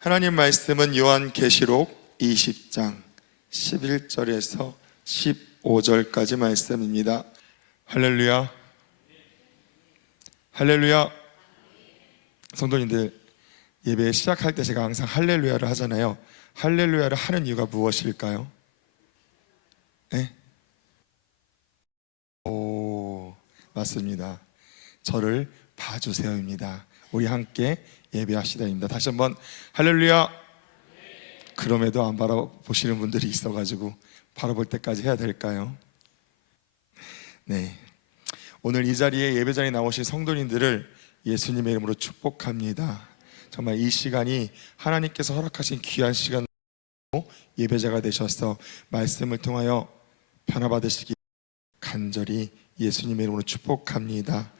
하나님 말씀은 요한계시록 20장 11절에서 15절까지 말씀입니다. 할렐루야, 할렐루야. 성도님들, 예배 시작할 때 제가 항상 할렐루야를 하잖아요. 할렐루야를 하는 이유가 무엇일까요? 네? 오, 맞습니다. 저를 봐주세요입니다. 우리 함께 예배하시다입니다. 다시 한번 할렐루야. 그럼에도 안 바라보시는 분들이 있어가지고 바라볼 때까지 해야 될까요? 네, 오늘 이 자리에 예배자리에 나오신 성도님들을 예수님의 이름으로 축복합니다. 정말 이 시간이 하나님께서 허락하신 귀한 시간으로 예배자가 되셔서 말씀을 통하여 변화받으시기 간절히 예수님의 이름으로 축복합니다.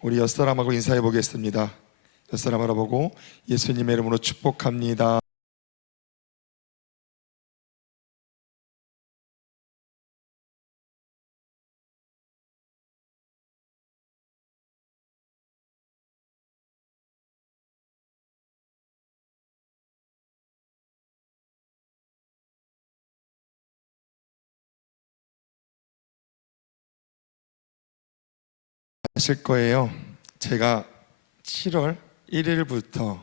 우리 옆사람하고 인사해 보겠습니다. 옆사람 알아보고 예수님의 이름으로 축복합니다. 아실 거예요. 제가 7월 1일부터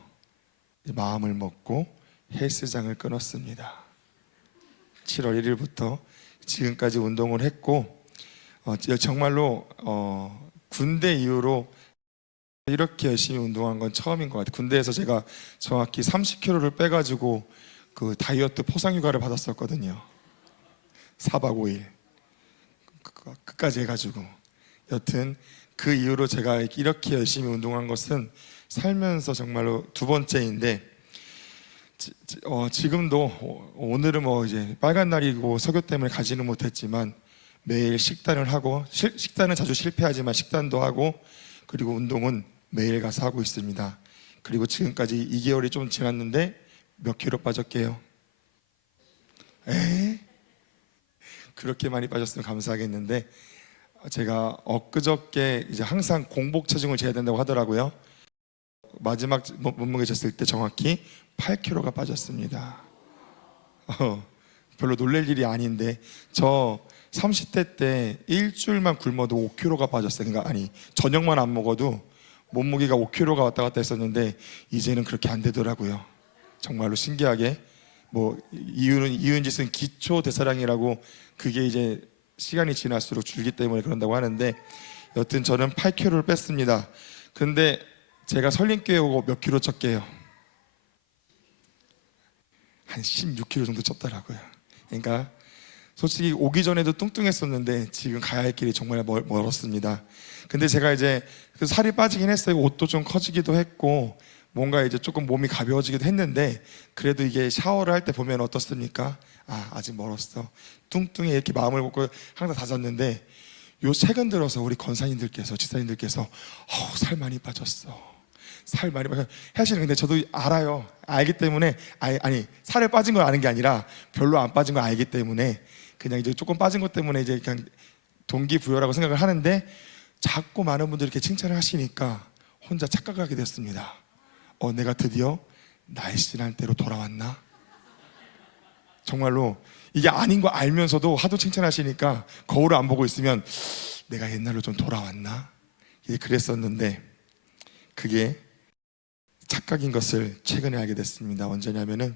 마음을 먹고 헬스장을 끊었습니다. 7월 1일부터 지금까지 운동을 했고 정말로 군대 이후로 이렇게 열심히 운동한 건 처음인 것 같아요. 군대에서 제가 정확히 30kg를 빼가지고 그 다이어트 포상휴가를 받았었거든요. 4박 5일 끝까지 해가지고. 여튼 그 이후로 제가 이렇게 열심히 운동한 것은 살면서 정말로 두 번째인데, 지금도 오늘은 이제 빨간 날이고 설교 때문에 가지는 못했지만 매일 식단을 하고, 식단은 자주 실패하지만 식단도 하고, 그리고 운동은 매일 가서 하고 있습니다. 그리고 지금까지 2개월이 좀 지났는데 몇 킬로 빠졌게요? 그렇게 많이 빠졌으면 감사하겠는데, 제가 엊그저께 이제 항상 공복 체중을 재야 된다고 하더라고요. 마지막 몸무게 쟀을 때 정확히 8kg가 빠졌습니다. 별로 놀랄 일이 아닌데, 저 30대 때 일주일만 굶어도 5kg가 빠졌어요. 그러니까 저녁만 안 먹어도 몸무게가 5kg가 왔다 갔다 했었는데 이제는 그렇게 안 되더라고요. 정말로 신기하게. 이유는 짓은 기초 대사량이라고, 그게 이제 시간이 지날수록 줄기 때문에 그런다고 하는데, 여튼 저는 8kg를 뺐습니다. 근데 제가 설림교회 오고 몇 킬로 쪘게요? 한 16kg 정도 쪘더라고요. 그러니까 솔직히 오기 전에도 뚱뚱했었는데 지금 가야 할 길이 정말 멀었습니다. 근데 제가 이제 살이 빠지긴 했어요. 옷도 좀 커지기도 했고 뭔가 이제 조금 몸이 가벼워지기도 했는데, 그래도 이게 샤워를 할 때 보면 어떻습니까? 아직 멀었어. 뚱뚱해 이렇게 마음을 먹고 항상 다졌는데, 요 최근 들어서 우리 권사님들께서, 지사님들께서 살 많이 빠졌어, 살 많이 빠졌어 하시는. 근데 저도 알아요. 알기 때문에 살을 빠진 걸 아는 게 아니라 별로 안 빠진 걸 알기 때문에 그냥 이제 조금 빠진 것 때문에 이제 그냥 동기부여라고 생각을 하는데, 자꾸 많은 분들이 이렇게 칭찬을 하시니까 혼자 착각하게 됐습니다. 내가 드디어 날씬한 때로 돌아왔나? 정말로 이게 아닌 거 알면서도 하도 칭찬하시니까 거울을 안 보고 있으면 내가 옛날로 좀 돌아왔나? 그랬었는데 그게 착각인 것을 최근에 알게 됐습니다. 언제냐면은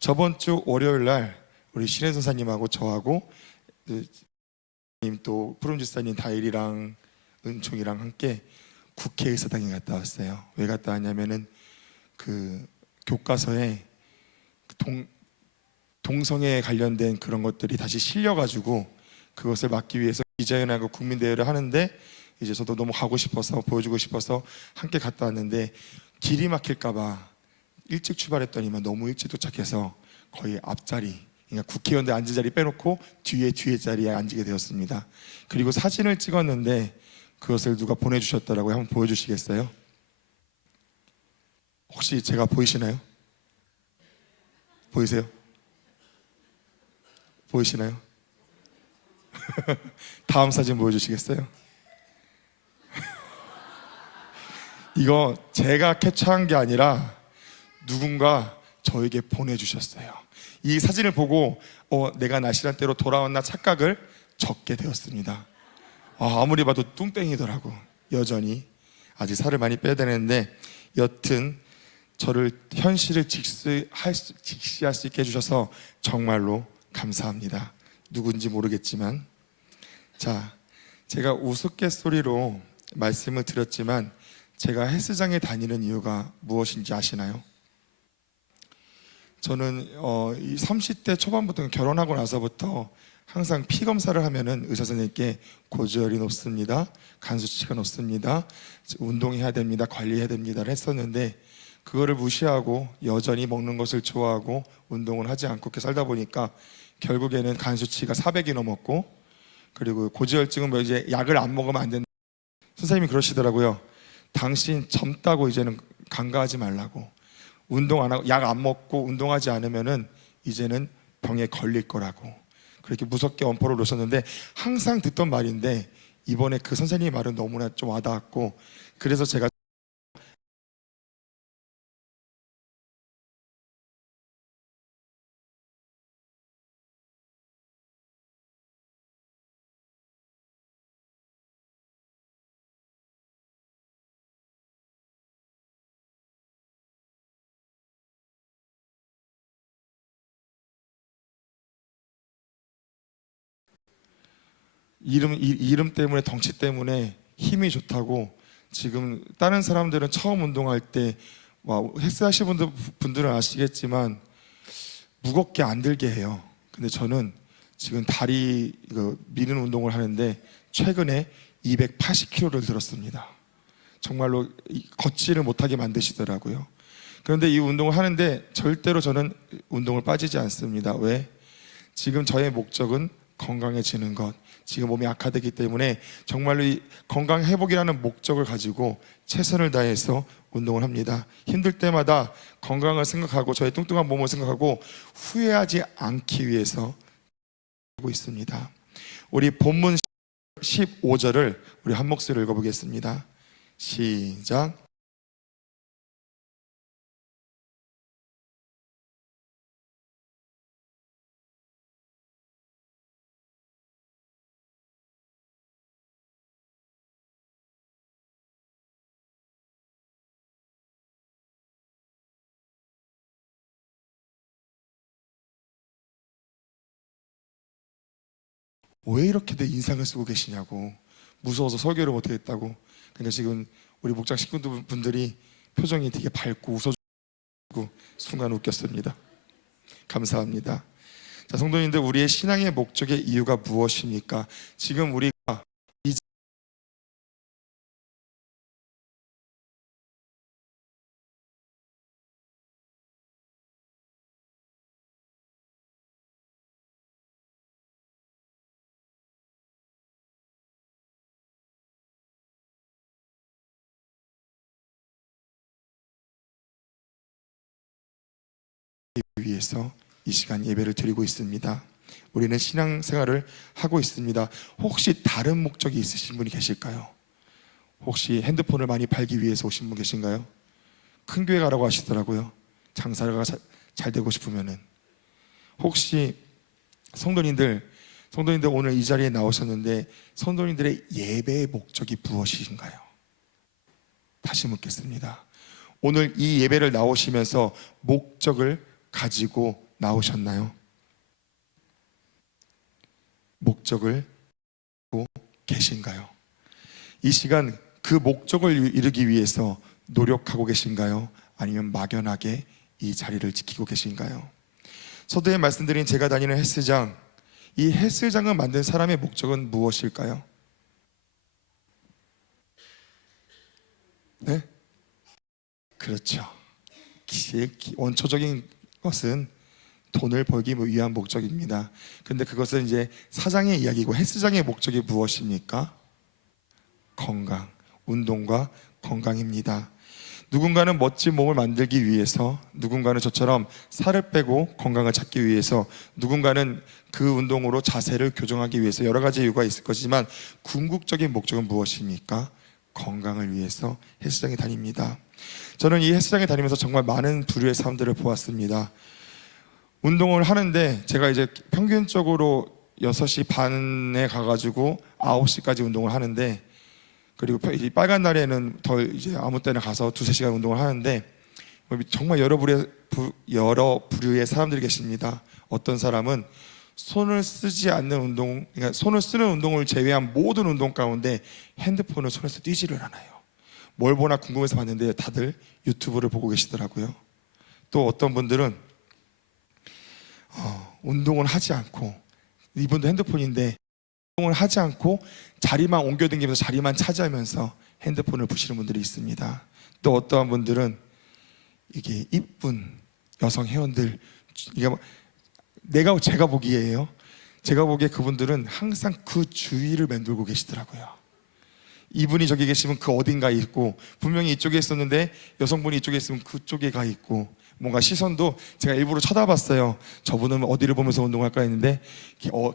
저번 주 월요일 날 우리 신혜 선사님하고 저하고 또 푸른 지사님 다일이랑 은총이랑 함께 국회의사당에 갔다 왔어요. 왜 갔다 왔냐면은 그 교과서에 동성애에 관련된 그런 것들이 다시 실려가지고 그것을 막기 위해서 기자회견하고 국민대회를 하는데, 이제 저도 너무 가고 싶어서 보여주고 싶어서 함께 갔다 왔는데, 길이 막힐까봐 일찍 출발했더니만 너무 일찍 도착해서 거의 앞자리, 그러니까 국회의원들 앉은 자리 빼놓고 뒤에 자리에 앉게 되었습니다. 그리고 사진을 찍었는데 그것을 누가 보내주셨더라고요. 한번 보여주시겠어요? 혹시 제가 보이시나요? 보이세요? 보이시나요? 다음 사진 보여주시겠어요? 이거 제가 캡처한 게 아니라 누군가 저에게 보내주셨어요. 이 사진을 보고 내가 날씬한 때로 돌아왔나 착각을 적게 되었습니다. 아무리 봐도 뚱땡이더라고. 여전히 아직 살을 많이 빼야 되는데, 여튼 저를 현실을 직시할 수 있게 해주셔서 정말로 감사합니다. 누군지 모르겠지만, 자, 제가 우스갯소리로 말씀을 드렸지만 제가 헬스장에 다니는 이유가 무엇인지 아시나요? 저는 이 30대 초반부터, 결혼하고 나서부터 항상 피 검사를 하면은 의사 선생님께 고지혈이 높습니다, 간 수치가 높습니다, 운동해야 됩니다, 관리해야 됩니다를 했었는데, 그거를 무시하고 여전히 먹는 것을 좋아하고 운동을 하지 않고 이렇게 살다 보니까 결국에는 간 수치가 400이 넘었고, 그리고 고지혈증은 뭐 이제 약을 안 먹으면 안 된다. 선생님이 그러시더라고요. 당신 젊다고 이제는 간과하지 말라고. 운동 안 하고 약 안 먹고 운동하지 않으면은 이제는 병에 걸릴 거라고. 그렇게 무섭게 엄포를 놓으셨는데, 항상 듣던 말인데 이번에 그 선생님의 말은 너무나 좀 와닿았고, 그래서 제가 이름 때문에, 덩치 때문에 힘이 좋다고, 지금 다른 사람들은 처음 운동할 때 헬스 하시는 분들은 아시겠지만 무겁게 안 들게 해요. 근데 저는 지금 다리 미는 운동을 하는데 최근에 280kg를 들었습니다. 정말로 걷지를 못하게 만드시더라고요. 그런데 이 운동을 하는데 절대로 저는 운동을 빠지지 않습니다. 왜? 지금 저의 목적은 건강해지는 것, 지금 몸이 악화되기 때문에 정말로 이 건강 회복이라는 목적을 가지고 최선을 다해서 운동을 합니다. 힘들 때마다 건강을 생각하고 저의 뚱뚱한 몸을 생각하고 후회하지 않기 위해서 하고 있습니다. 우리 본문 15절을 우리 한 목소리로 읽어보겠습니다. 시작. 왜 이렇게 내 인상을 쓰고 계시냐고, 무서워서 설교를 못하겠다고. 그러니까 지금 우리 목장 식구분들이 표정이 되게 밝고 웃어주고 순간 웃겼습니다. 감사합니다. 자, 성도님들, 우리의 신앙의 목적의 이유가 무엇입니까? 지금 우리가 이 위해서 이 시간 예배를 드리고 있습니다. 우리는 신앙생활을 하고 있습니다. 혹시 다른 목적이 있으신 분이 계실까요? 혹시 핸드폰을 많이 팔기 위해서 오신 분 계신가요? 큰 교회 가라고 하시더라고요. 장사가 잘 되고 싶으면은. 혹시 성도님들 오늘 이 자리에 나오셨는데 성도님들의 예배의 목적이 무엇이신가요? 다시 묻겠습니다. 오늘 이 예배를 나오시면서 목적을 가지고 나오셨나요? 목적을 갖고 계신가요? 이 시간 그 목적을 이루기 위해서 노력하고 계신가요? 아니면 막연하게 이 자리를 지키고 계신가요? 서두에 말씀드린 제가 다니는 헬스장, 이 헬스장을 만든 사람의 목적은 무엇일까요? 네? 그렇죠. 원초적인 것은 돈을 벌기 위한 목적입니다. 그런데 그것은 이제 사장의 이야기고, 헬스장의 목적이 무엇입니까? 건강, 운동과 건강입니다. 누군가는 멋진 몸을 만들기 위해서, 누군가는 저처럼 살을 빼고 건강을 찾기 위해서, 누군가는 그 운동으로 자세를 교정하기 위해서, 여러 가지 이유가 있을 것이지만 궁극적인 목적은 무엇입니까? 건강을 위해서 헬스장에 다닙니다. 저는 이 헬스장에 다니면서 정말 많은 부류의 사람들을 보았습니다. 운동을 하는데 제가 이제 평균적으로 6시 반에 가가지고 9시까지 운동을 하는데, 그리고 이 빨간 날에는 더 이제 아무 때나 가서 2-3시간 운동을 하는데, 정말 여러 부류의 사람들이 계십니다. 어떤 사람은 손을 쓰지 않는 운동, 그러니까 손을 쓰는 운동을 제외한 모든 운동 가운데 핸드폰을 손에서 띄지를 않아요. 뭘 보나 궁금해서 봤는데 다들 유튜브를 보고 계시더라고요. 또 어떤 분들은 운동을 하지 않고, 이분도 핸드폰인데 운동을 하지 않고 자리만 옮겨다니면서 자리만 차지하면서 핸드폰을 보시는 분들이 있습니다. 또 어떠한 분들은 이게 이쁜 여성 회원들, 이게 제가 보기에 그분들은 항상 그 주위를 맴돌고 계시더라고요. 이분이 저기 계시면 그 어딘가에 있고, 분명히 이쪽에 있었는데 여성분이 이쪽에 있으면 그쪽에 가 있고, 뭔가 시선도 제가 일부러 쳐다봤어요. 저분은 어디를 보면서 운동할까 했는데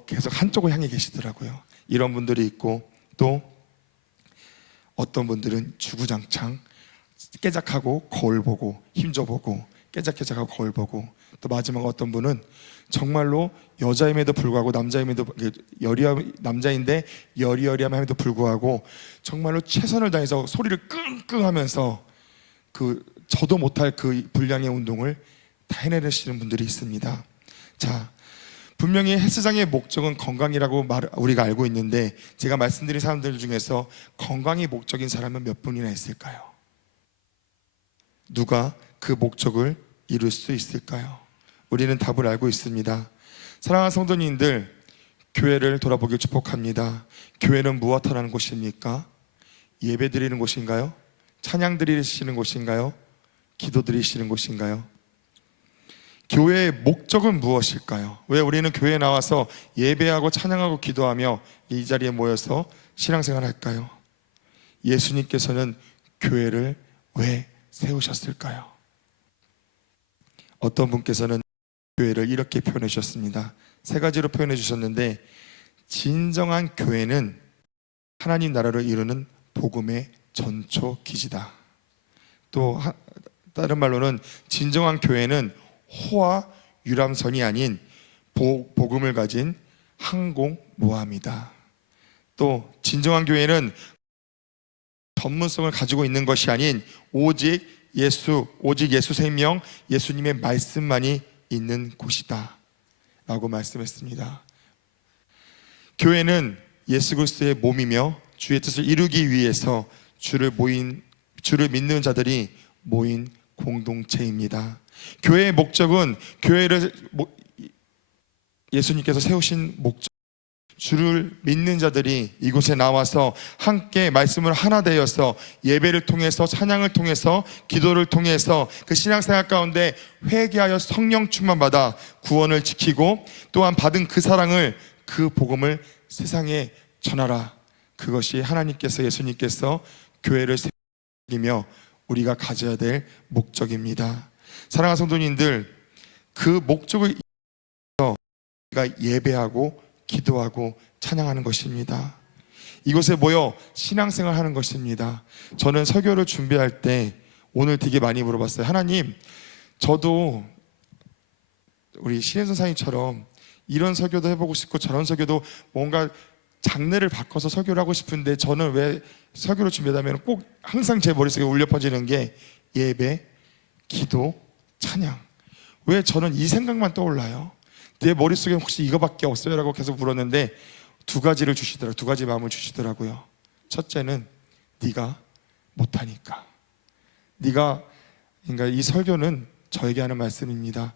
계속 한쪽을 향해 계시더라고요. 이런 분들이 있고, 또 어떤 분들은 주구장창 깨작하고 거울 보고 힘줘보고 깨작깨작하고 거울 보고, 또 마지막 어떤 분은 정말로 여자임에도 불구하고 남자인데 여리여리함에도 불구하고 정말로 최선을 다해서 소리를 끙끙하면서 저도 못할 그 분량의 운동을 다 해내시는 분들이 있습니다. 자, 분명히 헬스장의 목적은 건강이라고 우리가 알고 있는데, 제가 말씀드린 사람들 중에서 건강이 목적인 사람은 몇 분이나 있을까요? 누가 그 목적을 이룰 수 있을까요? 우리는 답을 알고 있습니다. 사랑하는 성도님들, 교회를 돌아보길 축복합니다. 교회는 무엇하라는 곳입니까? 예배 드리는 곳인가요? 찬양 드리시는 곳인가요? 기도 드리시는 곳인가요? 교회의 목적은 무엇일까요? 왜 우리는 교회에 나와서 예배하고 찬양하고 기도하며 이 자리에 모여서 신앙생활 할까요? 예수님께서는 교회를 왜 세우셨을까요? 어떤 분께서는 교회를 이렇게 표현해 주셨습니다. 3가지로 표현해 주셨는데, 진정한 교회는 하나님 나라를 이루는 복음의 전초 기지다. 또 다른 말로는 진정한 교회는 호화 유람선이 아닌 복음을 가진 항공모함이다. 또 진정한 교회는 전문성을 가지고 있는 것이 아닌 오직 예수 생명, 예수님의 말씀만이 있는 곳이다 라고 말씀했습니다. 교회는 예수 그리스도의 몸이며 주의 뜻을 이루기 위해서 주를 믿는 자들이 모인 공동체입니다. 교회의 목적은, 교회를 예수님께서 세우신 목적, 주를 믿는 자들이 이곳에 나와서 함께 말씀을 하나 되어서 예배를 통해서, 찬양을 통해서, 기도를 통해서 그 신앙생활 가운데 회개하여 성령 충만받아 구원을 지키고, 또한 받은 그 사랑을, 그 복음을 세상에 전하라. 그것이 하나님께서, 예수님께서 교회를 세우며 우리가 가져야 될 목적입니다. 사랑하는 성도님들, 그 목적을 위해서 우리가 예배하고 기도하고 찬양하는 것입니다. 이곳에 모여 신앙생활 하는 것입니다. 저는 설교를 준비할 때 오늘 되게 많이 물어봤어요. 하나님, 저도 우리 신혜 선사님처럼 이런 설교도 해보고 싶고 저런 설교도 뭔가 장르를 바꿔서 설교를 하고 싶은데, 저는 왜 설교를 준비하면 꼭 항상 제 머릿속에 울려 퍼지는 게 예배, 기도, 찬양. 왜 저는 이 생각만 떠올라요? 내 머릿속에 혹시 이거밖에 없어요? 라고 계속 물었는데 2가지를 주시더라고요. 2가지 마음을 주시더라고요. 첫째는 네가 못하니까. 그러니까 이 설교는 저에게 하는 말씀입니다.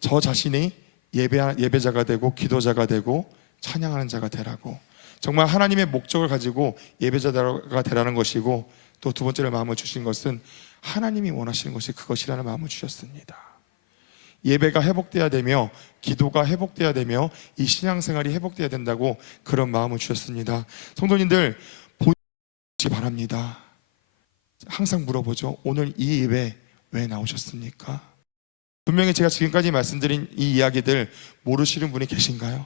저 자신이 예배자가 되고 기도자가 되고 찬양하는 자가 되라고. 정말 하나님의 목적을 가지고 예배자가 되라는 것이고, 또 2번째로 마음을 주신 것은 하나님이 원하시는 것이 그것이라는 마음을 주셨습니다. 예배가 회복돼야 되며 기도가 회복돼야 되며 이 신앙생활이 회복돼야 된다고 그런 마음을 주셨습니다. 성도님들, 보시기 바랍니다. 항상 물어보죠. 오늘 이 예배 왜 나오셨습니까? 분명히 제가 지금까지 말씀드린 이 이야기들 모르시는 분이 계신가요?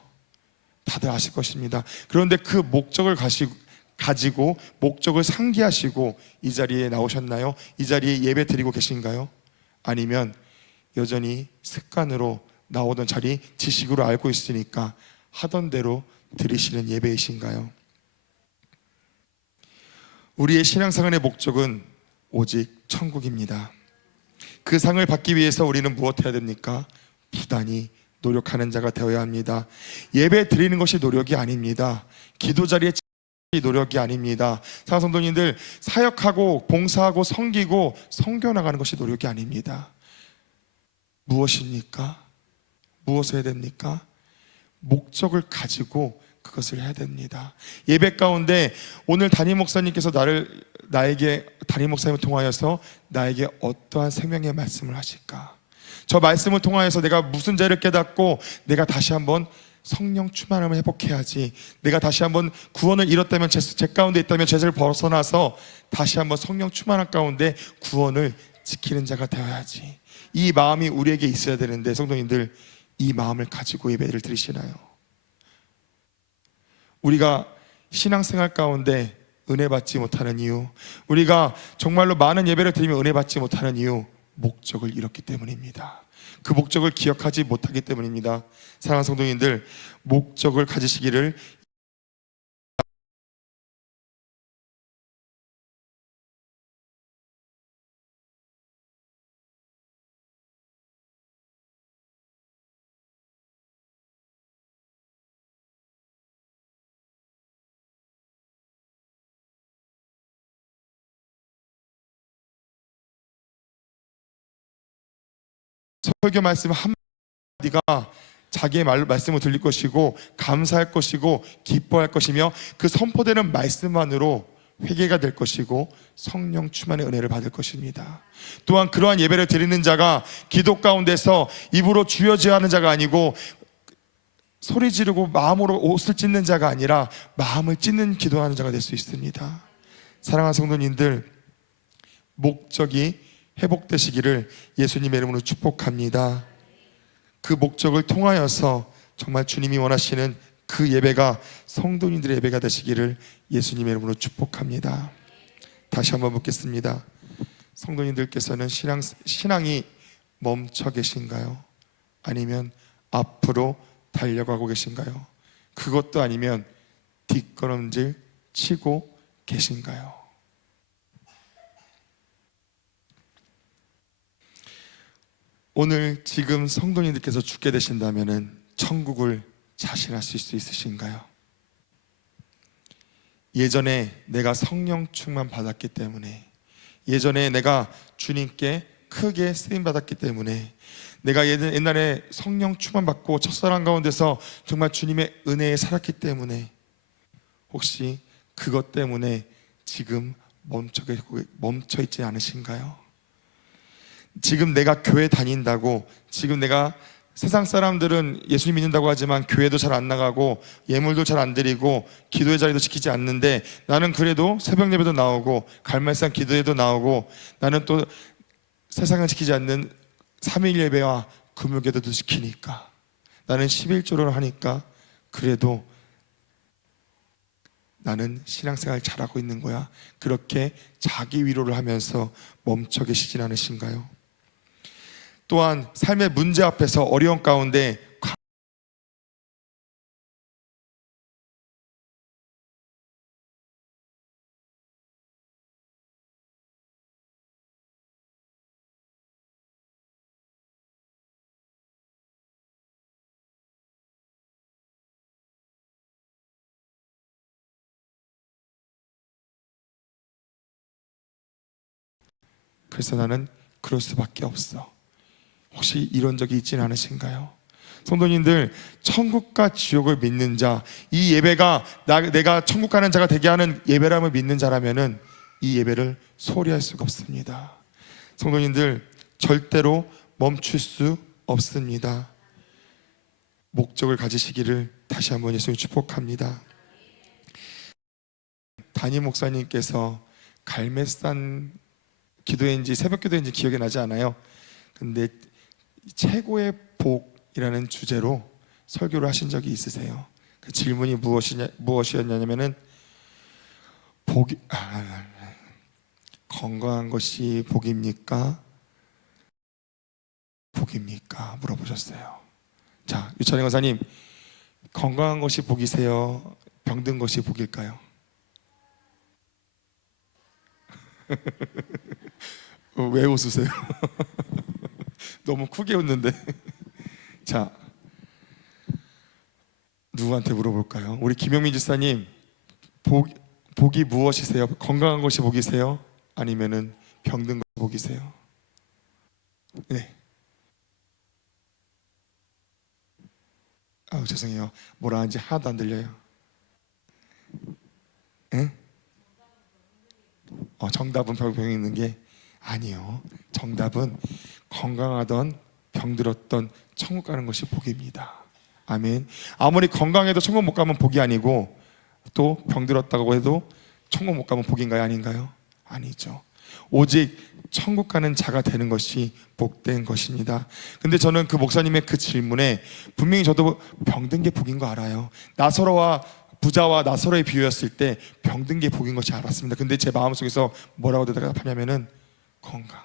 다들 아실 것입니다. 그런데 그 목적을 가지고 목적을 상기하시고 이 자리에 나오셨나요? 이 자리에 예배 드리고 계신가요? 아니면 여전히 습관으로 나오던 자리 지식으로 알고 있으니까 하던 대로 드리시는 예배이신가요? 우리의 신앙생활의 목적은 오직 천국입니다. 그 상을 받기 위해서 우리는 무엇 해야 됩니까? 부단히 노력하는 자가 되어야 합니다. 예배 드리는 것이 노력이 아닙니다. 기도 자리에 노력이 아닙니다. 사랑하는 성도님들, 사역하고 봉사하고 섬기고 선교 나가는 것이 노력이 아닙니다. 무엇입니까? 무엇을 해야 됩니까? 목적을 가지고 그것을 해야 됩니다. 예배 가운데 오늘 담임 목사님께서 나에게 담임 목사님을 통하여서 나에게 어떠한 생명의 말씀을 하실까? 저 말씀을 통하여서 내가 무슨 죄를 깨닫고 내가 다시 한번 성령 충만함을 회복해야지, 내가 다시 한번 구원을 잃었다면 제 가운데 있다면 죄를 벗어나서 다시 한번 성령 충만함 가운데 구원을 지키는 자가 되어야지, 이 마음이 우리에게 있어야 되는데, 성도님들 이 마음을 가지고 예배를 드리시나요? 우리가 신앙생활 가운데 은혜 받지 못하는 이유, 우리가 정말로 많은 예배를 드리면 은혜 받지 못하는 이유, 목적을 잃었기 때문입니다. 그 목적을 기억하지 못하기 때문입니다. 사랑하는 성도님들, 목적을 가지시기를. 설교 말씀 한마디가 자기의 말씀을 들릴 것이고 감사할 것이고 기뻐할 것이며, 그 선포되는 말씀만으로 회개가 될 것이고 성령 충만의 은혜를 받을 것입니다. 또한 그러한 예배를 드리는 자가 기도 가운데서 입으로 주여주여 하는 자가 아니고 소리 지르고 마음으로 옷을 찢는 자가 아니라 마음을 찢는 기도하는 자가 될 수 있습니다. 사랑하는 성도님들, 목적이 회복되시기를 예수님의 이름으로 축복합니다. 그 목적을 통하여서 정말 주님이 원하시는 그 예배가 성도님들의 예배가 되시기를 예수님의 이름으로 축복합니다. 다시 한번 묻겠습니다. 성도님들께서는 신앙이 멈춰 계신가요? 아니면 앞으로 달려가고 계신가요? 그것도 아니면 뒷걸음질 치고 계신가요? 오늘 지금 성도님들께서 죽게 되신다면 천국을 자신하실 수 있으신가요? 예전에 내가 성령 충만 받았기 때문에, 예전에 내가 주님께 크게 쓰임 받았기 때문에, 내가 옛날에 성령 충만 받고 첫사랑 가운데서 정말 주님의 은혜에 살았기 때문에, 혹시 그것 때문에 지금 멈춰 있지 않으신가요? 지금 내가 교회 다닌다고, 지금 내가 세상 사람들은 예수님 믿는다고 하지만 교회도 잘 안 나가고 예물도 잘 안 드리고 기도의 자리도 지키지 않는데, 나는 그래도 새벽 예배도 나오고 갈멜산 기도회도 나오고, 나는 또 세상을 지키지 않는 3일 예배와 금요기도도 지키니까, 나는 11조를 하니까 그래도 나는 신앙생활 잘하고 있는 거야, 그렇게 자기 위로를 하면서 멈춰 계시진 않으신가요? 또한 삶의 문제 앞에서 어려운 가운데 그래서 나는 그럴 수밖에 없어. 혹시 이런 적이 있지는 않으신가요? 성도님들, 천국과 지옥을 믿는 자, 이 예배가 내가 천국 가는 자가 되게 하는 예배람을 믿는 자라면은 이 예배를 소홀히 할 수가 없습니다. 성도님들, 절대로 멈출 수 없습니다. 목적을 가지시기를 다시 한번 예수님 축복합니다. 담임 목사님께서 갈매산 기도회인지 새벽 기도회인지 기억이 나지 않아요. 근데 최고의 복이라는 주제로 설교를 하신 적이 있으세요? 그 질문이 무엇이었냐면은 복이 건강한 것이 복입니까? 복입니까? 물어보셨어요. 자, 유찬영 권사님, 건강한 것이 복이세요? 병든 것이 복일까요? 왜 웃으세요? 너무 크게 웃는데. 자, 누구한테 물어볼까요? 우리 김영민 집사님, 복이 무엇이세요? 건강한 것이 복이세요? 아니면은 병든 것이 복이세요? 네. 죄송해요. 뭐라 하는지 하나도 안 들려요. 네? 정답은 병이 있는 게 아니요. 정답은 건강하던 병들었던 천국 가는 것이 복입니다. 아멘. 아무리 건강해도 천국 못 가면 복이 아니고, 또 병들었다고 해도 천국 못 가면 복인가요? 아닌가요? 아니죠. 오직 천국 가는 자가 되는 것이 복된 것입니다. 근데 저는 그 목사님의 그 질문에 분명히 저도 병든 게 복인 거 알아요. 나사로와 부자와 나사로의 비유였을 때 병든 게 복인 것이 알았습니다. 근데 제 마음속에서 뭐라고 대답하냐면은 건강.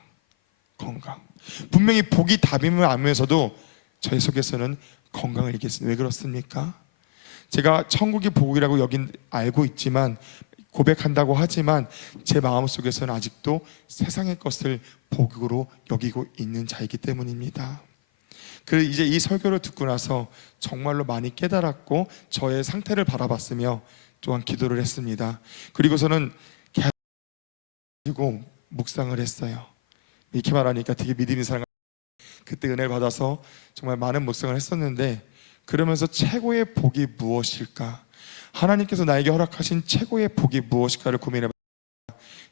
분명히 복이 답임을 알면서도 저의 속에서는 건강을 얘기했습니다. 왜 그렇습니까? 제가 천국이 복이라고 알고 있지만, 고백한다고 하지만 제 마음속에서는 아직도 세상의 것을 복으로 여기고 있는 자이기 때문입니다. 그래서 이제 이 설교를 듣고 나서 정말로 많이 깨달았고, 저의 상태를 바라봤으며 또한 기도를 했습니다. 그리고서는 계속 묵상을 했어요. 이렇게 말하니까 되게 믿음이 사람, 그때 은혜를 받아서 정말 많은 묵상을 했었는데, 그러면서 최고의 복이 무엇일까? 하나님께서 나에게 허락하신 최고의 복이 무엇일까를 고민해봤습니다.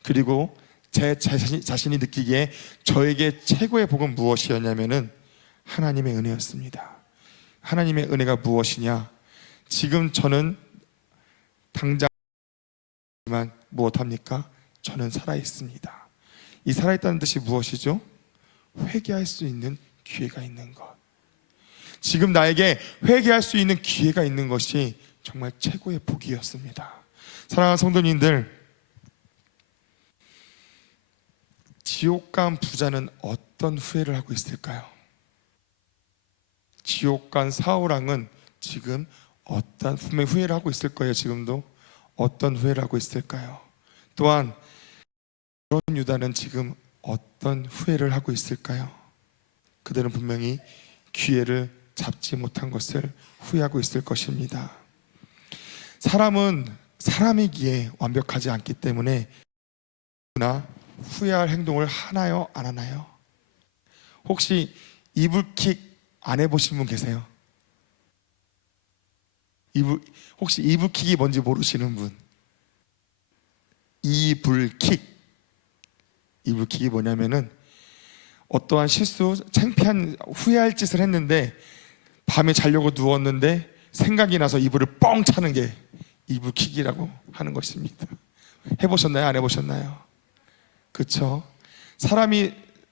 그리고 제 자신이 느끼기에 저에게 최고의 복은 무엇이었냐면은 하나님의 은혜였습니다. 하나님의 은혜가 무엇이냐? 지금 저는 당장 무엇합니까? 저는 살아있습니다. 이 살아있다는 뜻이 무엇이죠? 회개할 수 있는 기회가 있는 것. 지금 나에게 회개할 수 있는 기회가 있는 것이 정말 최고의 복이었습니다. 사랑하는 성도님들, 지옥 간 부자는 어떤 후회를 하고 있을까요? 지옥 간 사울왕은 지금 분명히 후회를 하고 있을 거예요. 지금도 어떤 후회를 하고 있을까요? 또한 그런 유다는 지금 어떤 후회를 하고 있을까요? 그들은 분명히 기회를 잡지 못한 것을 후회하고 있을 것입니다. 사람은 사람이기에 완벽하지 않기 때문에 누구나 후회할 행동을 하나요? 안 하나요? 혹시 이불킥 안 해보신 분 계세요? 혹시 이불킥이 뭔지 모르시는 분? 이불킥이 뭐냐면은 어떠한 실수, 창피한 후회할 짓을 했는데 밤에 자려고 누웠는데 생각이 나서 이불을 뻥 차는 게 이불킥이라고 하는 것입니다. 해보셨나요? 안 해보셨나요? 그렇죠?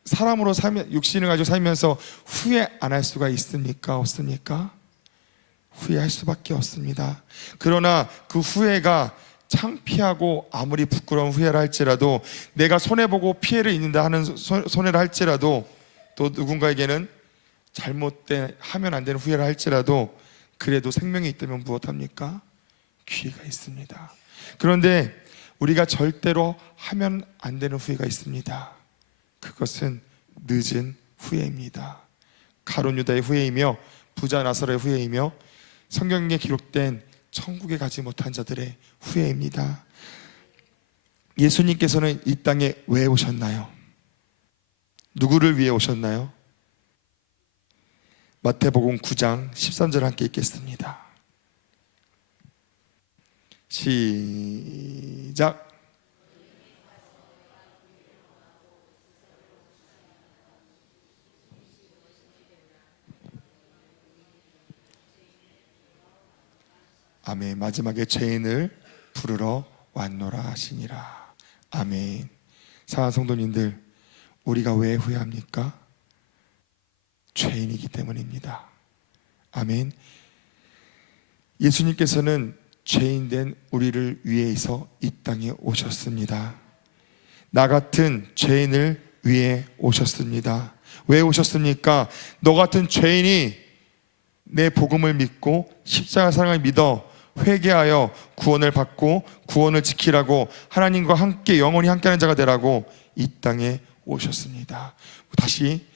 사람으로 살면, 육신을 가지고 살면서 후회 안 할 수가 있습니까? 없습니까? 후회할 수밖에 없습니다. 그러나 그 후회가 창피하고 아무리 부끄러운 후회를 할지라도, 내가 손해보고 피해를 입는다 하는 손해를 할지라도, 또 누군가에게는 잘못된 하면 안 되는 후회를 할지라도, 그래도 생명이 있다면 무엇합니까? 기회가 있습니다. 그런데 우리가 절대로 하면 안 되는 후회가 있습니다. 그것은 늦은 후회입니다. 가룟 유다의 후회이며 부자 나사로의 후회이며 성경에 기록된 천국에 가지 못한 자들의 후회입니다. 예수님께서는 이 땅에 왜 오셨나요? 누구를 위해 오셨나요? 마태복음 9장 13절 함께 읽겠습니다. 시작. 아멘. 마지막에 죄인을 부르러 왔노라 하시니라. 아멘. 사랑하는 성도님들, 우리가 왜 후회합니까? 죄인이기 때문입니다. 아멘. 예수님께서는 죄인된 우리를 위해서 이 땅에 오셨습니다. 나 같은 죄인을 위해 오셨습니다. 왜 오셨습니까? 너 같은 죄인이 내 복음을 믿고 십자가 사랑을 믿어 회개하여 구원을 받고 구원을 지키라고 하나님과 함께 영원히 함께하는 자가 되라고 이 땅에 오셨습니다. 다시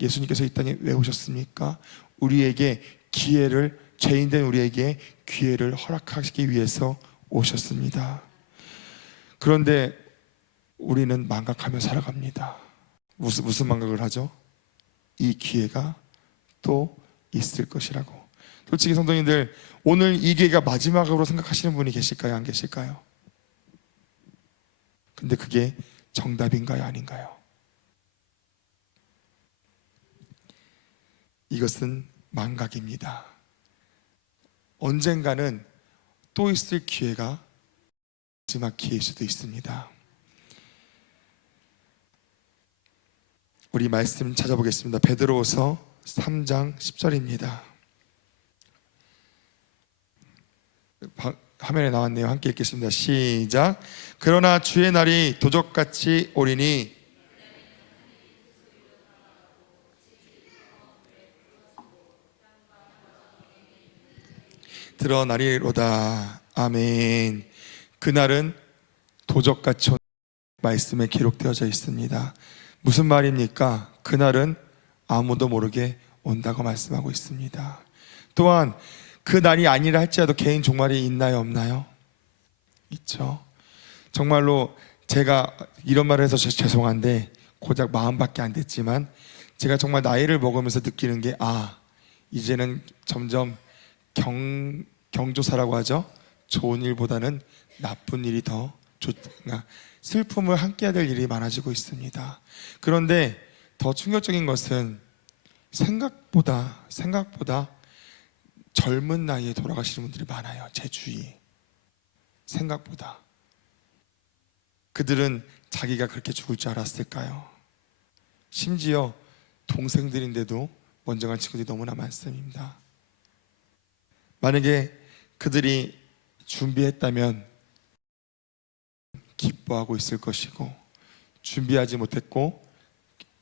예수님께서 이 땅에 왜 오셨습니까? 우리에게 기회를, 죄인된 우리에게 기회를 허락하시기 위해서 오셨습니다. 그런데 우리는 망각하며 살아갑니다. 무슨 망각을 하죠? 이 기회가 또 있을 것이라고. 솔직히 성도님들, 오늘 이 기회가 마지막으로 생각하시는 분이 계실까요? 안 계실까요? 근데 그게 정답인가요? 아닌가요? 이것은 망각입니다. 언젠가는 또 있을 기회가 마지막 기회일 수도 있습니다. 우리 말씀 찾아보겠습니다. 베드로후서 3장 10절입니다. 화면에 나왔네요. 함께 읽겠습니다. 시작. 그러나 주의 날이 도적같이 오리니 드러나리로다. 아멘. 그날은 도적같이 온 말씀에 기록되어져 있습니다. 무슨 말입니까? 그날은 아무도 모르게 온다고 말씀하고 있습니다. 또한 그 날이 아니라 할지라도 개인 종말이 있나요? 없나요? 있죠. 정말로 제가 이런 말을 해서 죄송한데 고작 마음밖에 안 됐지만 제가 정말 나이를 먹으면서 느끼는 게 이제는 점점 경조사라고 하죠. 좋은 일보다는 나쁜 일이 더 슬픔을 함께해야 될 일이 많아지고 있습니다. 그런데 더 충격적인 것은 생각보다 젊은 나이에 돌아가시는 분들이 많아요. 제 주위에. 생각보다. 그들은 자기가 그렇게 죽을 줄 알았을까요? 심지어 동생들인데도 먼저 간 친구들이 너무나 많습니다. 만약에 그들이 준비했다면 기뻐하고 있을 것이고, 준비하지 못했고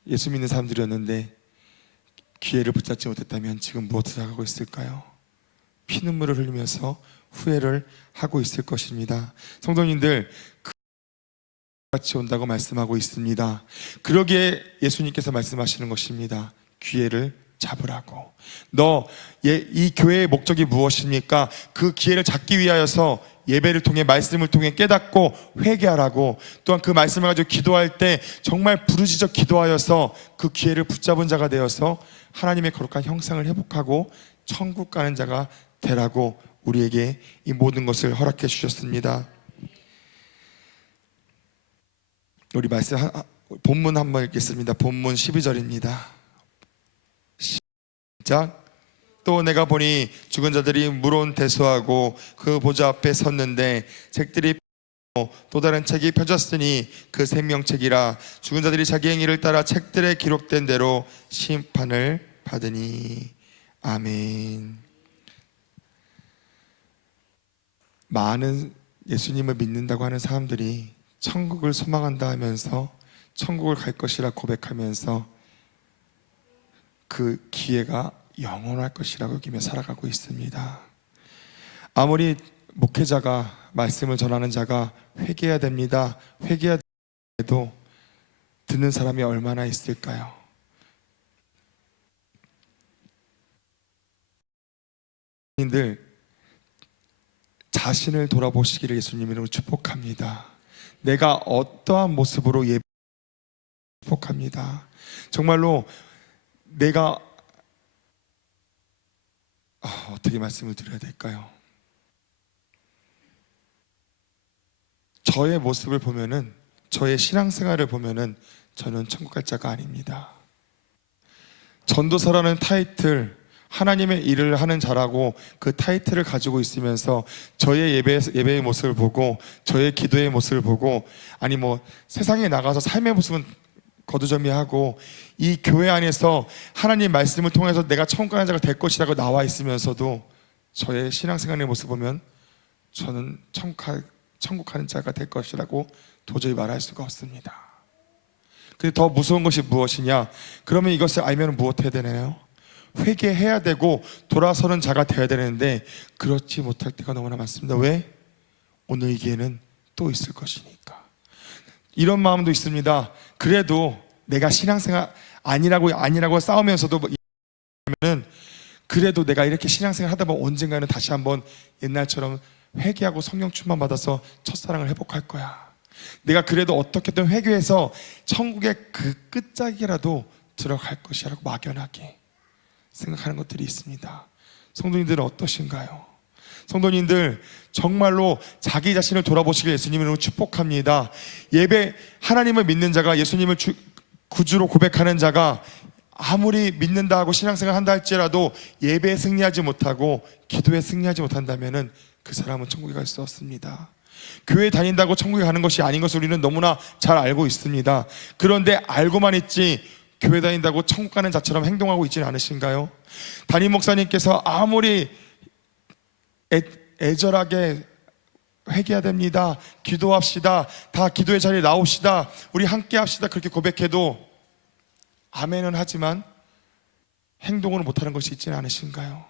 예수 믿는 사람들이었는데 기회를 붙잡지 못했다면 지금 무엇을 하고 있을까요? 피눈물을 흘리면서 후회를 하고 있을 것입니다. 성도님들, 같이 온다고 말씀하고 있습니다. 그러기에 예수님께서 말씀하시는 것입니다. 기회를 잡으라고. 이 교회의 목적이 무엇입니까? 그 기회를 잡기 위하여서 예배를 통해 말씀을 통해 깨닫고 회개하라고. 또한 그 말씀을 가지고 기도할 때 정말 부르짖어 기도하여서 그 기회를 붙잡은 자가 되어서 하나님의 거룩한 형상을 회복하고 천국 가는 자가 되라고 우리에게 이 모든 것을 허락해 주셨습니다. 우리 말씀 본문 한번 읽겠습니다. 본문 12절입니다. 시작. 또 내가 보니 죽은 자들이 물온 대소하고 그 보좌 앞에 섰는데 책들이 또 다른 책이 펴졌으니 그 생명책이라. 죽은 자들이 자기 행위를 따라 책들에 기록된 대로 심판을 받으니. 아멘. 많은 예수님을 믿는다고 하는 사람들이 천국을 소망한다 하면서 천국을 갈 것이라 고백하면서 그 기회가 영원할 것이라고 여기며 살아가고 있습니다. 아무리 목회자가, 말씀을 전하는 자가 회개해야 됩니다, 회개해야 해도 듣는 사람이 얼마나 있을까요? 여러분들 자신을 돌아보시기를 예수님 이름으로 축복합니다. 내가 어떠한 모습으로 축복합니다. 정말로 내가 어떻게 말씀을 드려야 될까요? 저의 모습을 보면은, 저의 신앙생활을 보면은 저는 천국 갈 자가 아닙니다. 전도사라는 타이틀, 하나님의 일을 하는 자라고 그 타이틀을 가지고 있으면서 저의 예배의 모습을 보고, 저의 기도의 모습을 보고, 아니 세상에 나가서 삶의 모습은 거두절미하고 이 교회 안에서 하나님 말씀을 통해서 내가 천국 가는 자가 될 것이라고 나와 있으면서도 저의 신앙생활의 모습 보면 저는 천국 가는 자가 될 것이라고 도저히 말할 수가 없습니다. 근데 더 무서운 것이 무엇이냐? 그러면 이것을 알면 무엇 해야 되나요? 회개해야 되고 돌아서는 자가 되어야 되는데 그렇지 못할 때가 너무나 많습니다. 왜? 오늘 이 기회는 또 있을 것이니까. 이런 마음도 있습니다. 그래도 내가 신앙생활 아니라고 싸우면서도 그래도 내가 이렇게 신앙생활 하다 보면 언젠가는 다시 한번 옛날처럼 회개하고 성령 충만 받아서 첫사랑을 회복할 거야. 내가 그래도 어떻게든 회개해서 천국의 그 끝자락이라도 들어갈 것이라고 막연하게 생각하는 것들이 있습니다. 성도님들은 어떠신가요? 성도님들 정말로 자기 자신을 돌아보시길 예수님으로 축복합니다. 예배 하나님을 믿는 자가 예수님을 구주로 고백하는 자가 아무리 믿는다 하고 신앙생활 한다 할지라도 예배에 승리하지 못하고 기도에 승리하지 못한다면 그 사람은 천국에 갈 수 없습니다. 교회 다닌다고 천국에 가는 것이 아닌 것을 우리는 너무나 잘 알고 있습니다. 그런데 알고만 있지 교회 다닌다고 천국 가는 자처럼 행동하고 있지는 않으신가요? 담임 목사님께서 아무리 애절하게 회개해야 됩니다, 기도합시다, 다 기도의 자리에 나옵시다, 우리 함께 합시다 그렇게 고백해도 아멘은 하지만 행동을 못하는 것이 있지는 않으신가요?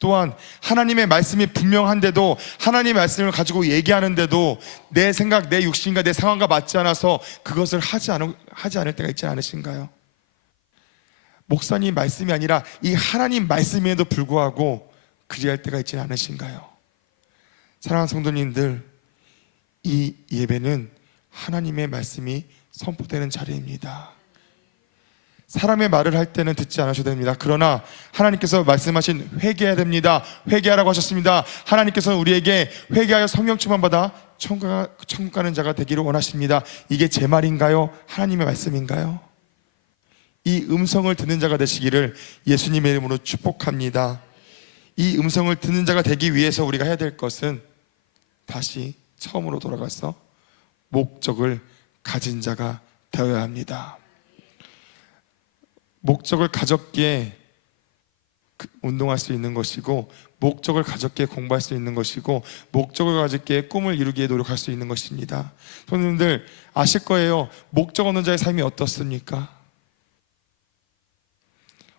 또한 하나님의 말씀이 분명한데도 하나님의 말씀을 가지고 얘기하는데도 내 생각, 내 육신과 내 상황과 맞지 않아서 그것을 하지 않을 때가 있지 않으신가요? 목사님 말씀이 아니라 이 하나님 말씀에도 불구하고 그리할 때가 있지 않으신가요? 사랑하는 성도님들, 이 예배는 하나님의 말씀이 선포되는 자리입니다. 사람의 말을 할 때는 듣지 않으셔도 됩니다. 그러나 하나님께서 말씀하신 회개해야 됩니다, 회개하라고 하셨습니다. 하나님께서는 우리에게 회개하여 성령 충만 받아 천국 가는 자가 되기를 원하십니다. 이게 제 말인가요? 하나님의 말씀인가요? 이 음성을 듣는 자가 되시기를 예수님의 이름으로 축복합니다. 이 음성을 듣는 자가 되기 위해서 우리가 해야 될 것은 다시 처음으로 돌아가서 목적을 가진 자가 되어야 합니다. 목적을 가졌기에 운동할 수 있는 것이고, 목적을 가졌기에 공부할 수 있는 것이고, 목적을 가졌기에 꿈을 이루기에 노력할 수 있는 것입니다. 선생님들 아실 거예요. 목적 없는 자의 삶이 어떻습니까?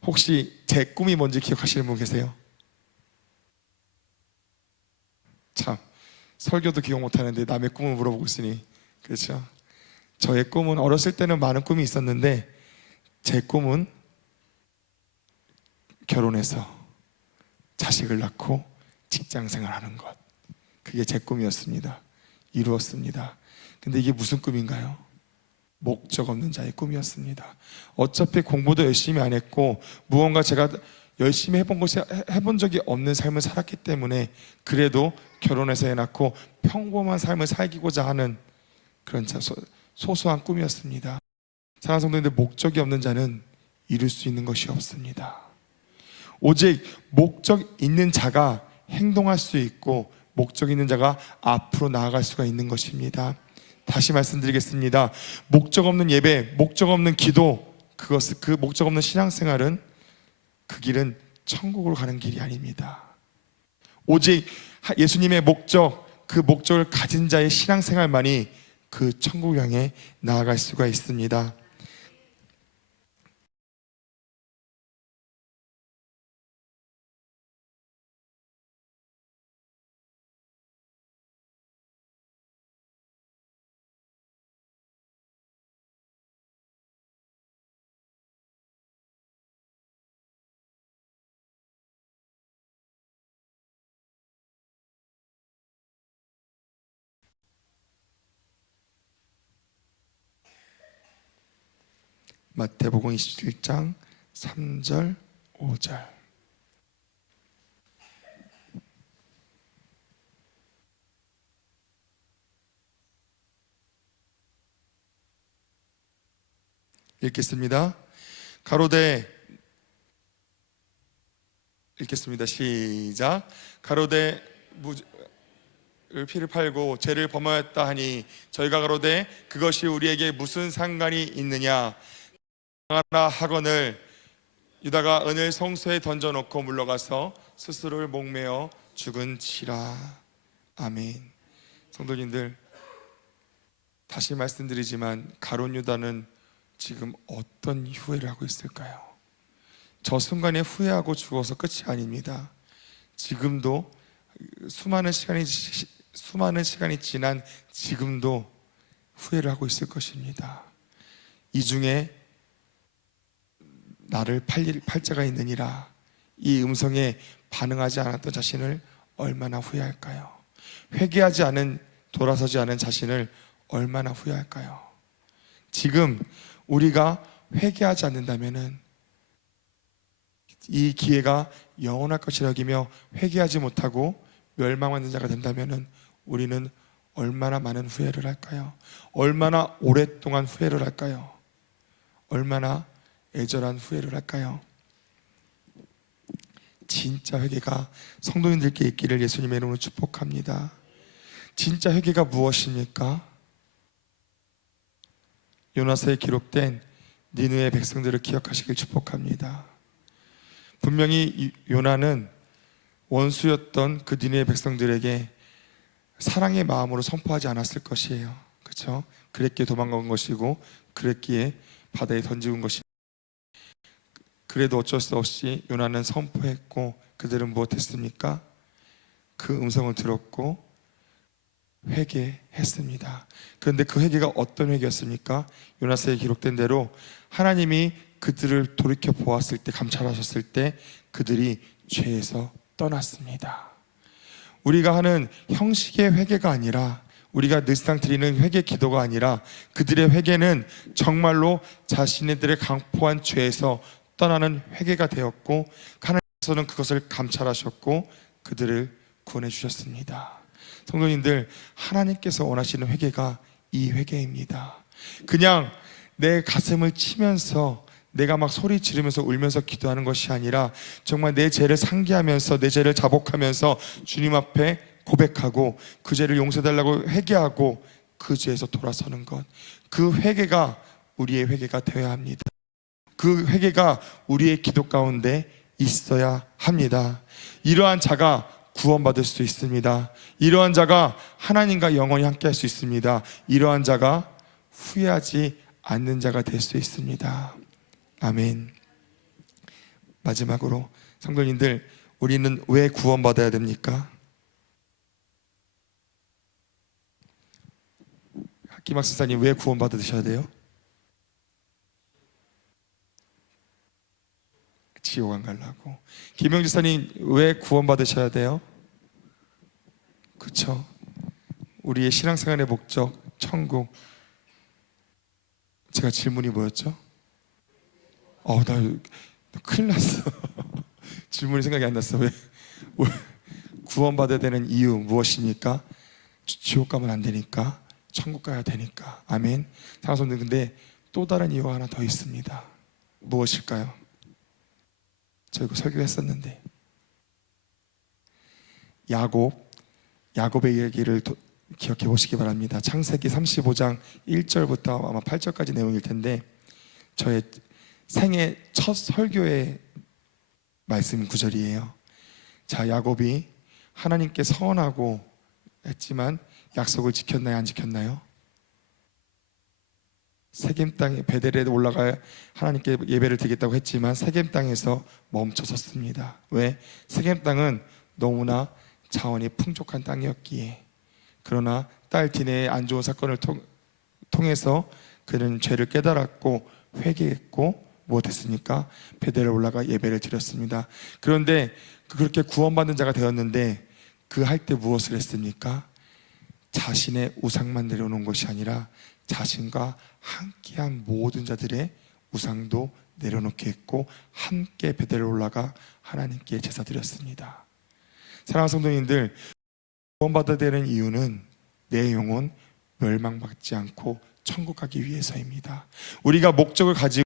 혹시 제 꿈이 뭔지 기억하시는 분 계세요? 참, 설교도 기억 못하는데 남의 꿈을 물어보고 있으니. 그렇죠? 저의 꿈은 어렸을 때는 많은 꿈이 있었는데 제 꿈은 결혼해서 자식을 낳고 직장생활하는 것, 그게 제 꿈이었습니다. 이루었습니다. 근데 이게 무슨 꿈인가요? 목적 없는 자의 꿈이었습니다. 어차피 공부도 열심히 안 했고 무언가 제가 열심히 해본 적이 없는 삶을 살았기 때문에 그래도 결혼해서 애 낳고 평범한 삶을 살기고자 하는 그런 소소한 꿈이었습니다. 사랑하는 성도님들, 목적이 없는 자는 이룰 수 있는 것이 없습니다. 오직 목적 있는 자가 행동할 수 있고 목적 있는 자가 앞으로 나아갈 수가 있는 것입니다. 다시 말씀드리겠습니다. 목적 없는 예배, 목적 없는 기도, 그 목적 없는 신앙생활은 그 길은 천국으로 가는 길이 아닙니다. 오직 예수님의 목적, 그 목적을 가진 자의 신앙생활만이 그 천국 향해 나아갈 수가 있습니다. 마태복음 27장 3절 5절 읽겠습니다. 가로되, 읽겠습니다. 시작. 가로되 피를 팔고 죄를 범하였다 하니 저희가 가로되 그것이 우리에게 무슨 상관이 있느냐 하라 하거늘 유다가 은을 성소에 던져놓고 물러가서 스스로를 목매어 죽은지라. 아멘. 성도님들, 다시 말씀드리지만 가룟 유다는 지금 어떤 후회를 하고 있을까요? 저 순간에 후회하고 죽어서 끝이 아닙니다. 지금도 수많은 시간이 지난 지금도 후회를 하고 있을 것입니다. 이 중에 나를 팔 자가 있느니라, 이 음성에 반응하지 않았던 자신을 얼마나 후회할까요? 돌아서지 않은 자신을 얼마나 후회할까요? 지금 우리가 회개하지 않는다면은 이 기회가 영원할 것이라 여기며 회개하지 못하고 멸망하는 자가 된다면은 우리는 얼마나 많은 후회를 할까요? 얼마나 오랫동안 후회를 할까요? 얼마나 애절한 후회를 할까요? 진짜 회개가 성도님들께 있기를 예수님의 이름으로 축복합니다. 진짜 회개가 무엇입니까? 요나서에 기록된 니느웨 백성들을 기억하시길 축복합니다. 분명히 요나는 원수였던 그 니느웨 백성들에게 사랑의 마음으로 선포하지 않았을 것이에요. 그렇죠? 그랬기에 도망간 것이고 그랬기에 바다에 던지는 것이. 그래도 어쩔 수 없이 요나는 선포했고 그들은 무엇했습니까? 그 음성을 들었고 회개했습니다. 그런데 그 회개가 어떤 회개였습니까? 요나서에 기록된 대로 하나님이 그들을 돌이켜 보았을 때, 감찰하셨을 때 그들이 죄에서 떠났습니다. 우리가 하는 형식의 회개가 아니라, 우리가 늘상 드리는 회개 기도가 아니라 그들의 회개는 정말로 자신들의 강포한 죄에서 떠나는 회개가 되었고 하나님께서는 그것을 감찰하셨고 그들을 구원해 주셨습니다. 성도님들, 하나님께서 원하시는 회개가 이 회개입니다. 그냥 내 가슴을 치면서 내가 막 소리 지르면서 울면서 기도하는 것이 아니라 정말 내 죄를 상기하면서 내 죄를 자복하면서 주님 앞에 고백하고 그 죄를 용서해달라고 회개하고 그 죄에서 돌아서는 것, 그 회개가 우리의 회개가 되어야 합니다. 그 회개가 우리의 기도 가운데 있어야 합니다. 이러한 자가 구원받을 수 있습니다. 이러한 자가 하나님과 영원히 함께 할 수 있습니다. 이러한 자가 후회하지 않는 자가 될 수 있습니다. 아멘. 마지막으로 성도님들, 우리는 왜 구원받아야 됩니까? 김학수사님, 왜 구원받으셔야 돼요? 지옥 안 가려고. 김영지사님, 왜 구원받으셔야 돼요? 그렇죠. 우리의 신앙생활의 목적, 천국. 제가 질문이 뭐였죠? 나 큰일 났어. 질문이 생각이 안 났어. 왜 구원받아야 되는 이유 무엇입니까? 지옥 가면 안 되니까, 천국 가야 되니까. 아멘. 사랑하는 성도들, 근데 또 다른 이유가 하나 더 있습니다. 무엇일까요? 저 이거 설교했었는데, 야곱의 얘기를 기억해 보시기 바랍니다. 창세기 35장 1절부터 아마 8절까지 내용일 텐데, 저의 생애 첫 설교의 말씀 구절이에요. 자, 야곱이 하나님께 서원하고 했지만 약속을 지켰나요? 안 지켰나요? 세겜 땅에 베델에 올라가 하나님께 예배를 드리겠다고 했지만 세겜 땅에서 멈춰섰습니다. 왜? 세겜 땅은 너무나 자원이 풍족한 땅이었기에. 그러나 딸 디네의 안 좋은 사건을 통해서 그는 죄를 깨달았고 회개했고 무엇했습니까? 베델에 올라가 예배를 드렸습니다. 그런데 그렇게 구원받는 자가 되었는데 그 할 때 무엇을 했습니까? 자신의 우상만 내려놓은 것이 아니라 자신과 함께한 모든 자들의 우상도 내려놓게 했고 함께 베델에 올라가 하나님께 제사 드렸습니다. 사랑하는 성도님들, 구원받아야 되는 이유는 내 영혼 멸망받지 않고 천국 가기 위해서입니다. 우리가 목적을 가지고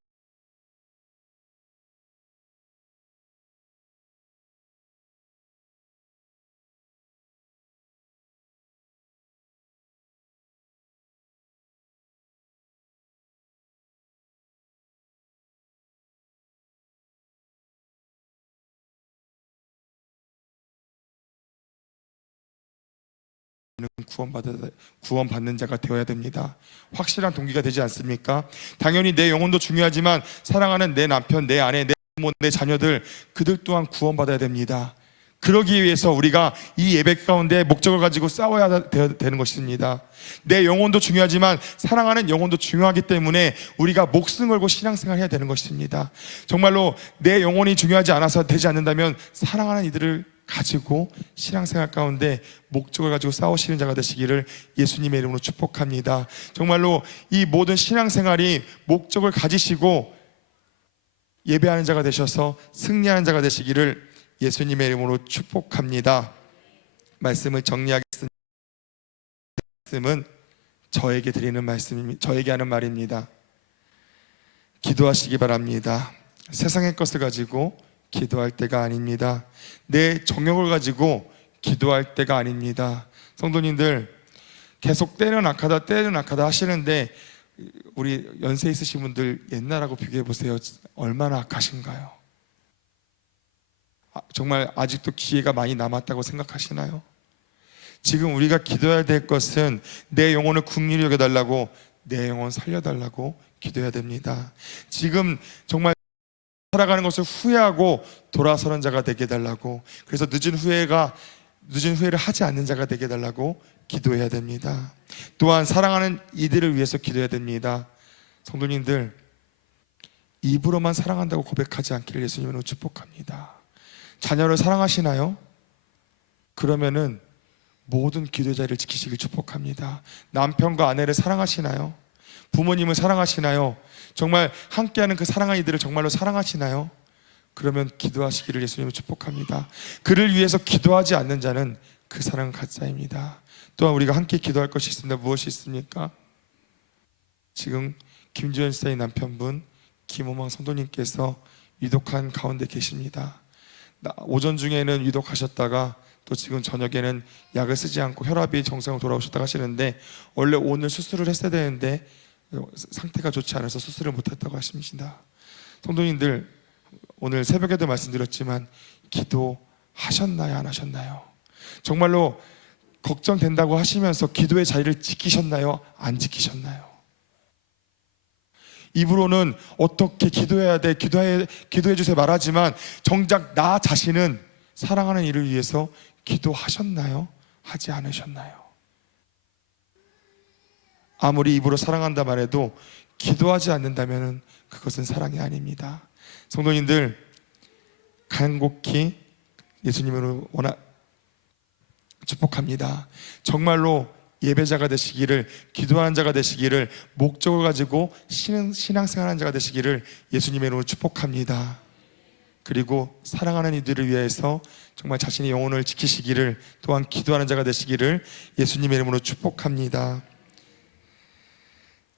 구원받는 자가 되어야 됩니다. 확실한 동기가 되지 않습니까? 당연히 내 영혼도 중요하지만 사랑하는 내 남편, 내 아내, 내 부모, 내 자녀들, 그들 또한 구원받아야 됩니다. 그러기 위해서 우리가 이 예배 가운데 목적을 가지고 싸워야 되는 것입니다. 내 영혼도 중요하지만 사랑하는 영혼도 중요하기 때문에 우리가 목숨 걸고 신앙생활 해야 되는 것입니다. 정말로 내 영혼이 중요하지 않아서 되지 않는다면 사랑하는 이들을 가지고 신앙생활 가운데 목적을 가지고 싸우시는 자가 되시기를 예수님의 이름으로 축복합니다. 정말로 이 모든 신앙생활이 목적을 가지시고 예배하는 자가 되셔서 승리하는 자가 되시기를 예수님의 이름으로 축복합니다. 말씀을 정리하겠습니다. 말씀은 저에게 드리는 말씀입니다. 저에게 하는 말입니다. 기도하시기 바랍니다. 세상의 것을 가지고 기도할 때가 아닙니다. 내 정욕을 가지고 기도할 때가 아닙니다. 성도님들, 계속 때는 악하다 하시는데 우리 연세 있으신 분들 옛날하고 비교해 보세요. 얼마나 악하신가요? 정말 아직도 기회가 많이 남았다고 생각하시나요? 지금 우리가 기도해야 될 것은 내 영혼을 긍휼히 여겨달라고, 내 영혼 살려달라고 기도해야 됩니다. 지금 정말 살아가는 것을 후회하고 돌아서는 자가 되게 해달라고, 그래서 늦은 후회를 하지 않는 자가 되게 해달라고 기도해야 됩니다. 또한 사랑하는 이들을 위해서 기도해야 됩니다. 성도님들, 입으로만 사랑한다고 고백하지 않기를 예수님으로 축복합니다. 자녀를 사랑하시나요? 그러면은 모든 기도의 자리를 지키시길 축복합니다. 남편과 아내를 사랑하시나요? 부모님을 사랑하시나요? 정말 함께하는 그 사랑하는 이들을 정말로 사랑하시나요? 그러면 기도하시기를 예수님을 축복합니다. 그를 위해서 기도하지 않는 자는 그 사랑은 가짜입니다. 또한 우리가 함께 기도할 것이 있습니다. 무엇이 있습니까? 지금 김주현 씨의 남편분 김호망 성도님께서 위독한 가운데 계십니다. 오전 중에는 위독하셨다가 또 지금 저녁에는 약을 쓰지 않고 혈압이 정상으로 돌아오셨다고 하시는데, 원래 오늘 수술을 했어야 되는데 상태가 좋지 않아서 수술을 못했다고 하십니다. 성도님들, 오늘 새벽에도 말씀드렸지만 기도하셨나요? 안 하셨나요? 정말로 걱정된다고 하시면서 기도의 자리를 지키셨나요? 안 지키셨나요? 입으로는 어떻게 기도해야 돼, 기도해 주세요 말하지만 정작 나 자신은 사랑하는 이를 위해서 기도하셨나요? 하지 않으셨나요? 아무리 입으로 사랑한다 말해도 기도하지 않는다면 그것은 사랑이 아닙니다. 성도님들, 간곡히 예수님으로 축복합니다. 정말로 예배자가 되시기를, 기도하는 자가 되시기를, 목적을 가지고 신앙생활하는 자가 되시기를 예수님의 이름으로 축복합니다. 그리고 사랑하는 이들을 위해서 정말 자신의 영혼을 지키시기를, 또한 기도하는 자가 되시기를 예수님의 이름으로 축복합니다.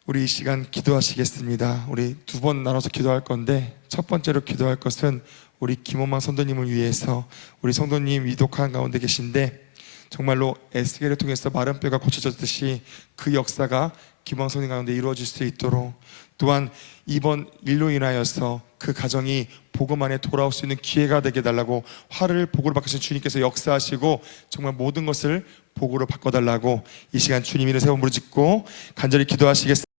우리 이 시간 기도하시겠습니다. 우리 두 번 나눠서 기도할 건데, 첫 번째로 기도할 것은 우리 김원망 성도님을 위해서, 우리 성도님 위독한 가운데 계신데 정말로 에스겔을 통해서 마른 뼈가 고쳐졌듯이 그 역사가 김원망 성도님 가운데 이루어질 수 있도록, 또한 이번 일로 인하여서 그 가정이 복음 안에 돌아올 수 있는 기회가 되게 해달라고, 화를 복으로 바꾸신 주님께서 역사하시고 정말 모든 것을 복으로 바꿔달라고 이 시간 주님 이름 세 번 부르짖고 간절히 기도하시겠습니다.